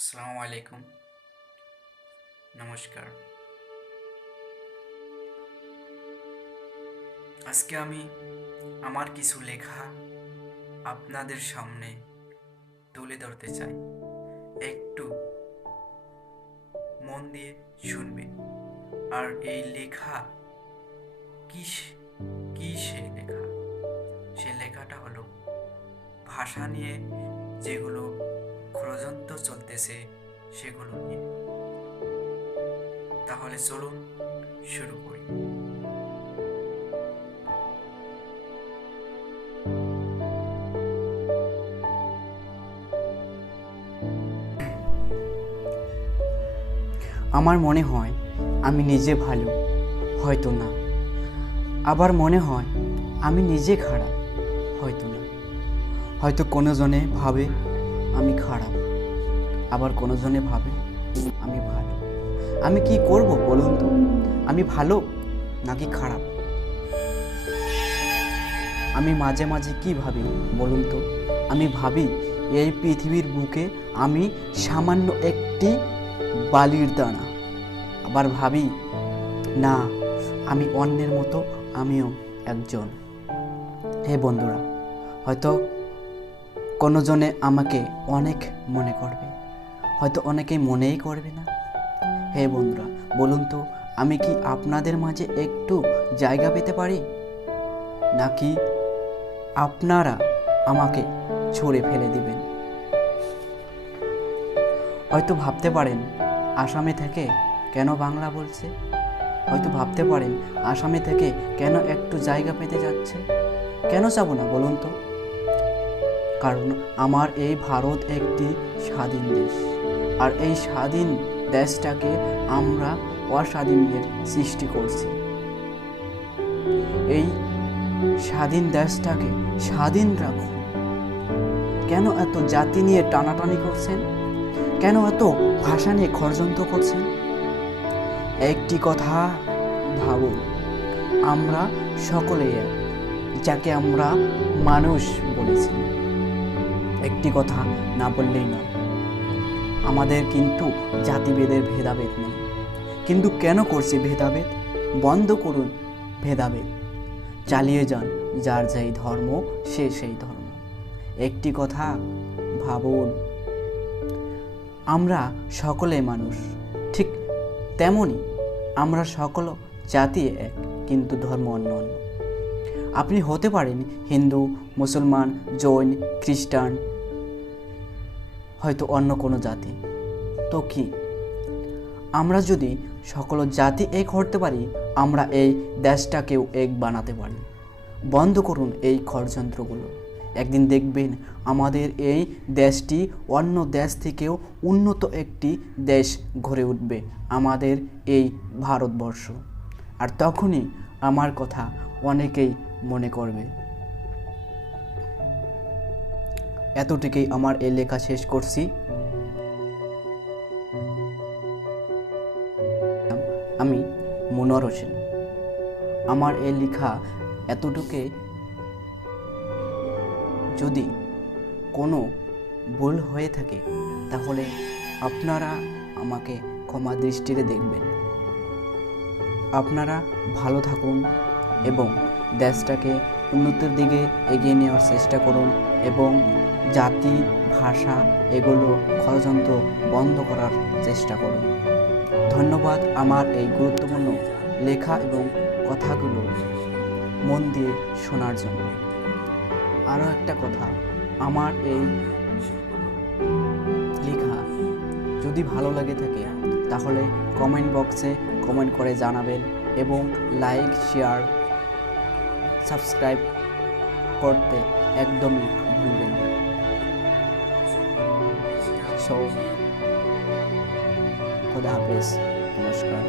আসসালামু আলাইকুম। নমস্কার। আজকে আমি আমার কিছু লেখা আপনাদের সামনে তুলে ধরতে চাই। একটু মন দিয়ে শুনবেন। আর এই লেখা কি সে লেখা? সে লেখাটা হলো ভাষা নিয়ে যেগুলো ষড়যন্ত্র চলতেছে সেগুলো নিয়ে। তাহলে চলুন শুরু করি। আমার মনে হয় আমি নিজে ভালো, হয়তো না। আবার মনে হয় আমি নিজে খারাপ, হয়তো না। হয়তো কোনো জনে ভাবে আমি খারাপ, আবার কোনো জনে ভাবে আমি ভালো। আমি কি করব বলুন তো? আমি ভালো নাকি খারাপ? আমি মাঝে মাঝে কি ভাবি বলুন তো? আমি ভাবি এই পৃথিবীর বুকে আমি সামান্য একটি বালির দানা। আবার ভাবি না, আমি অন্যের মতো, আমিও একজন। হে বন্ধুরা, হয়তো কোনো জনে আমাকে অনেক মনে করবে, হয়তো অনেকে মনেই করবে না। হে বন্ধুরা, বলুন তো, আমি কি আপনাদের মাঝে একটু জায়গা পেতে পারি, নাকি আপনারা আমাকে ছুঁড়ে ফেলে দিবেন? হয়তো ভাবতে পারেন আসামে থেকে কেন বাংলা বলছে, হয়তো ভাবতে পারেন আসামে থেকে কেন একটু জায়গা পেতে যাচ্ছে। কেন চাবো না বলুন তো? কারণ আমার এই ভারত একটি স্বাধীন দেশ, আর এই স্বাধীন দেশটাকে আমরা অস্বাধীনের সৃষ্টি করছি। এই স্বাধীন দেশটাকে স্বাধীন রাখুন। কেন এত জাতি নিয়ে টানাটানি করছেন? কেন এত ভাষা নিয়ে ষড়যন্ত্র করছেন? একটি কথা ভাবুন, আমরা সকলেই এক, যাকে আমরা মানুষ বলেছি। একটি কথা না বললেই নয়, আমাদের কিন্তু জাতিভেদের ভেদাভেদ নেই। কিন্তু কেন করছে ভেদাভেদ? বন্ধ করুন ভেদাভেদ, চালিয়ে যান যার যেই ধর্ম সে সেই ধর্ম। একটি কথা ভাবুন, আমরা সকলে মানুষ, ঠিক তেমনি আমরা সকল জাতি এক, কিন্তু ধর্ম অন্য অন্য। আপনি হতে পারেন হিন্দু, মুসলমান, জৈন, খ্রিস্টান, হয়তো অন্য কোনো জাতি। তো কি, আমরা যদি সকল জাতি এক হতে পারি, আমরা এই দেশটাকেও এক বানাতে পারি। বন্ধ করুন এই ষড়যন্ত্রগুলো। একদিন দেখবেন আমাদের এই দেশটি অন্য দেশ থেকেও উন্নত একটি দেশ গড়ে উঠবে, আমাদের এই ভারতবর্ষ। আর তখনই আমার কথা অনেকেই মনে করবে। এতটুকুই আমার এই লেখা শেষ করছি। আমি মনোয়ার হোসেন। আমার এই লেখা এতটুকুই। যদি কোনো ভুল হয়ে থাকে তাহলে আপনারা আমাকে ক্ষমা দৃষ্টিতে দেখবেন। আপনারা ভালো থাকুন এবং দেশটাকে উন্নতির দিকে এগিয়ে নেওয়ার চেষ্টা করুন, এবং জাতি, ভাষা এগুলো ষড়যন্ত্র বন্ধ করার চেষ্টা করুন। ধন্যবাদ আমার এই গুরুত্বপূর্ণ লেখা এবং কথাগুলো মন দিয়ে শোনার জন্য। আরও একটা কথা, আমার এই লেখা যদি ভালো লাগে থাকে তাহলে কমেন্ট বক্সে কমেন্ট করে জানাবেন, এবং লাইক, শেয়ার, সাবস্ক্রাইব করতে একদমই ভুলবেন না। খোদা হাফেজ, নমস্কার।